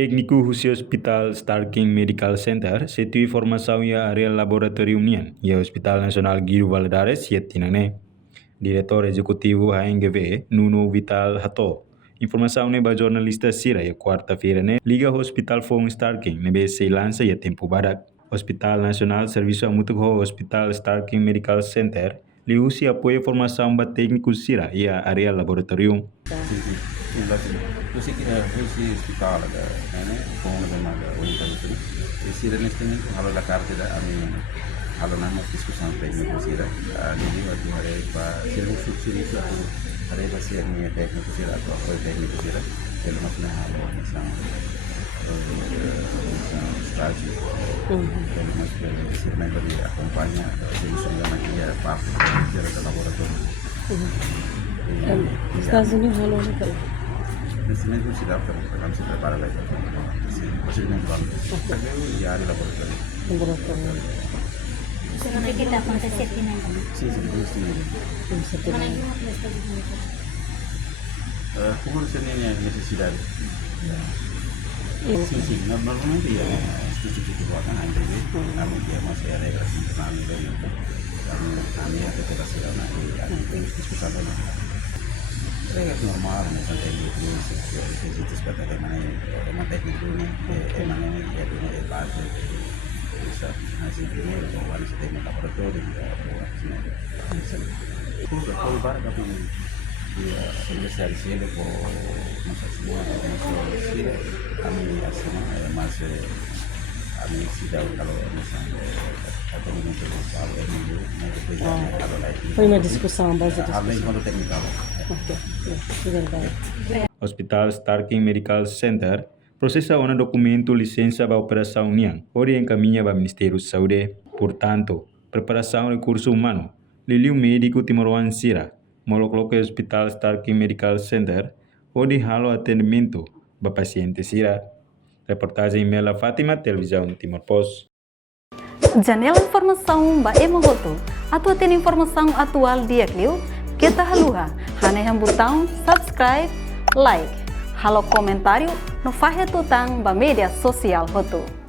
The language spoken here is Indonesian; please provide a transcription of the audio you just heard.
Técnico Husi Hospital Starking Medical Center setui formação e area laboratorium nian e Hospital Nacional Guido Valadares yetinane. Diretor Executivo HNGV Nuno Vital Hato. Informação neba jornalista Sira e quarta-feira ne liga Hospital Fong Starking nebe se lança e tempo badak. Hospital Nacional Serviço Amutuho Hospital Starking Medical Center li usi apoio formação ba técnico Sira e a area laboratorium. Terus kita isi hospital ada, phone ada naga, wanita itu. Isi dan istri kalau la kartu ada, kalau nama diskusi teknik kusira, jadi waktu hari pak serius atau hari pasien ni teknik kusira atau apa teknik kusira, jadi maksudnya halo misalnya stasi, jadi maksudnya sirna beri akompanya, jadi sudah nanti ya pak dari laboratorium. Stasi ni halo ni kalau. Instrumen itu sudah kami sudah prepara lagi. Procedimento di area laboratorium. Sebenarnya kita acontecer tiene Sí, sí, mana yang mau ¿cómo se tiene necesidad? Sí, normalmente ya cucu akan ada deh. Kami dia masih ada yang internal dari kami ada keterasilan kami diskusi apa es normal en esa técnica necesitas para tener una técnica ya tiene el base así primero o van a tener laboratorio o para que dia especialisasi po masa semua masih kami asal masih kami sidang kalau misalnya atau mungkin kalau Foi uma discussão base teknikal. Hospital Starking Medical Center processa um documento licença para operação niang, ori encaminha para o Ministério da Saúde. Portanto, preparação recurso humano, liliu médico Timoruan Sira, molocloque Hospital Starking Medical Center, ori halo atendimento para paciente Sira. Reportagem Mela Fátima, Televisão Timor Post. Janela informação ba emohoto, atau tem informação atual dia kliu, kita haluha, hane botão subscribe, like, halo comentário, no fahe tutang ba media sosial hoto.